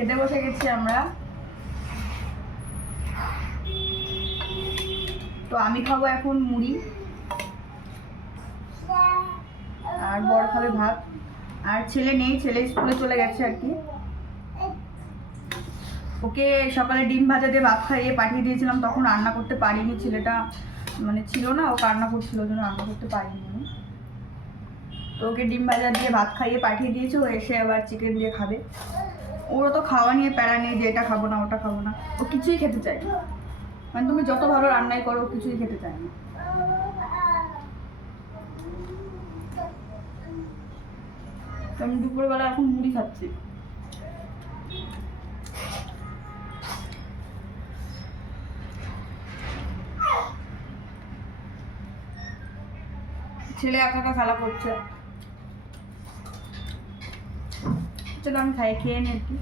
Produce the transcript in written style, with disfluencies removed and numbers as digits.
খেতে বসে গেছি আমরা। তো আমি খাবো এখন মুড়ি, আর বর খাবে ভাত। আর ছেলে নেই, ছেলে স্কুলে চলে গেছে আর কি। ওকে সকালে ডিম ভাজা দিয়ে ভাত খাইয়ে পাঠিয়ে দিয়েছিলাম, তখন রান্না করতে পারিনি, ছেলেটা মানে ছিল না, ও কান্না করছিল, ওই জন্য রান্না করতে পারিনি আমি। তো ওকে ডিম ভাজা দিয়ে ভাত খাইয়ে পাঠিয়ে দিয়েছে, ও এসে আবার চিকেন দিয়ে খাবে। ওরও তো খাওয়া নিয়ে প্যারা নেই যে এটা খাবো না ওটা খাবো না, ও কিছুই খেতে চায় না। মানে তুমি যত ভালো রান্নাই করো, কিছুই খেতে চায় না। তো আমি দুপুরবেলা এখন মুড়ি খাচ্ছি। ছেলে একা একা খেলা করছে, চলো আমি খেয়ে নিই একটু।